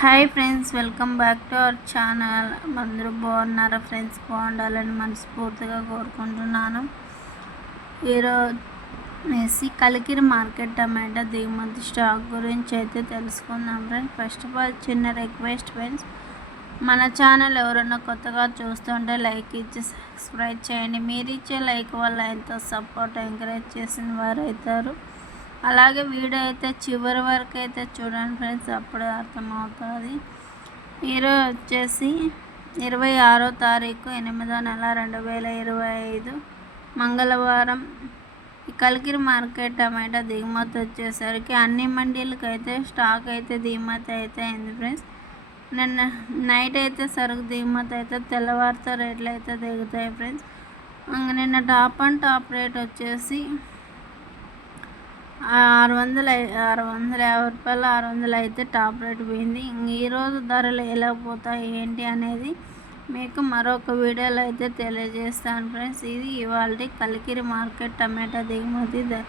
Hi friends welcome back to our channel. అందరూ బాగున్నారా friends? బాగుండాలని మనస్ఫూర్తిగా కోరుకుంటున్నాను. ఈరోజు కలికిరి మార్కెట్ టమాటా దిగుమతి స్టాక్ గురించి అయితే తెలుసుకుందాం ఫ్రెండ్స్. ఫస్ట్ ఆఫ్ ఆల్ చిన్న రిక్వెస్ట్ ఫ్రెండ్స్ మన ఛానల్ ఎవరైనా కొత్తగా చూస్తుంటే లైక్ ఇచ్చి సబ్స్క్రైబ్ చేయండి. మీరు ఇచ్చే లైక్ వల్ల ఎంతో సపోర్ట్ ఎంకరేజ్ చేసిన వారు అవుతారు అలాగే వీడియో అయితే చివరి వరకు అయితే చూడండి ఫ్రెండ్స్ అప్పుడే అర్థమవుతుంది. ఈరోజు వచ్చేసి ఇరవై ఆరో తారీఖు ఎనిమిదో నెల రెండు వేల ఇరవై ఐదు మంగళవారం కలికిరి మార్కెట్ టమాటా దిగుమతి వచ్చేసరికి అన్ని మండీలకు అయితే స్టాక్ అయితే దిగుమతి అయితే అయింది ఫ్రెండ్స్. నిన్న నైట్ అయితే సరుకు దిగుమతి అయితే తెల్లవారితో రేట్లు అయితే దిగుతాయి ఫ్రెండ్స్. నిన్న టాప్ అండ్ టాప్ రేట్ వచ్చేసి ఆరు వందల ఆరు వందల యాభై రూపాయలు ఆరు వందలు అయితే టాప్ రేట్ పోయింది. ఈరోజు ధరలు ఎలా పోతాయి ఏంటి అనేది మీకు మరొక వీడియోలో అయితే తెలియజేస్తాను ఫ్రెండ్స్. ఇది ఇవాళ కలికిరి మార్కెట్ టమాటా దిగుమతి ధర